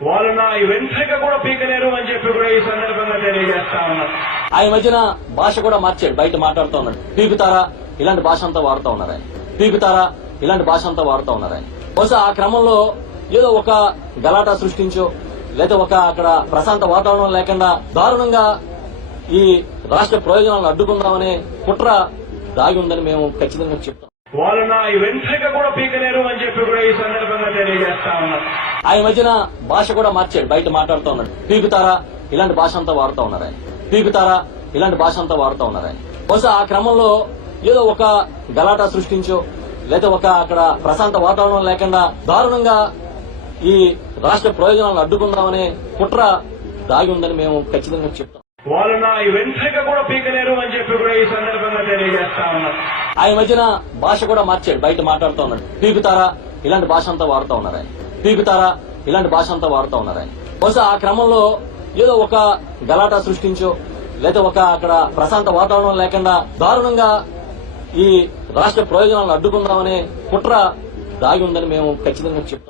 వాళ్ళు నా వెంట్రిక కూడా పీకలేరు అని చెప్పి కూడా ఈ సందర్భంగా తెలియజేస్తా ఉన్నా ఆయన మధ్యన భాష కూడా మార్చాడు బయట మాట్లాడుతూ ఉన్నాడు. పీకుతారా? ఇలాంటి భాష అంతా వాడుతూ ఉన్నారు ఆయన. పీకుతారా? ఇలాంటి భాష అంతా వాడుతూ ఉన్నారు ఆయన. బహుశా ఆ క్రమంలో ఏదో ఒక గలాటా సృష్టించో లేదా ఒక అక్కడ ప్రశాంత వాతావరణం లేకుండా దారుణంగా ఈ రాష్ట్ర ప్రయోజనాలను అడ్డుకుందామనే కుట్ర దాగి ఉందని మేము ఖచ్చితంగా చెప్తాం. వాళ్ళు నా వెంట్రిక కూడా పీకలేరు అని చెప్పి కూడా ఈ సందర్భంగా తెలియజేస్తా ఉన్నా ఆయన మధ్యన భాష కూడా మార్చాడు బయట మాట్లాడుతూ ఉన్నాడు. పీకుతారా? ఇలాంటి భాష అంతా వాడుతూ ఉన్నారు ఆయన. పీకుతారా? ఇలాంటి భాష అంతా వాడుతూ ఉన్నారు ఆయన. బహుశా ఆ క్రమంలో ఏదో ఒక గలాటా సృష్టించో లేదా ఒక అక్కడ ప్రశాంత వాతావరణం లేకుండా దారుణంగా ఈ రాష్ట్ర ప్రయోజనాలను అడ్డుకుందామనే కుట్ర దాగి ఉందని మేము ఖచ్చితంగా చెప్తాం. వాళ్ళు నా వెంట్రిక కూడా పీకలేరు అని చెప్పి కూడా ఈ సందర్భంగా తెలియజేస్తా ఉన్నా ఆయన మధ్యన భాష కూడా మార్చాడు బయట మాట్లాడుతూ ఉన్నాడు. పీకుతారా? ఇలాంటి భాష అంతా వాడుతూ ఉన్నారు ఆయన. పీకుతారా? ఇలాంటి భాష అంతా వాడుతూ ఉన్నారు ఆయన. బహుశా ఆ క్రమంలో ఏదో ఒక గలాటా సృష్టించో లేదా ఒక అక్కడ ప్రశాంత వాతావరణం లేకుండా దారుణంగా ఈ రాష్ట్ర ప్రయోజనాలను అడ్డుకుందామనే కుట్ర దాగి ఉందని మేము ఖచ్చితంగా చెప్తాం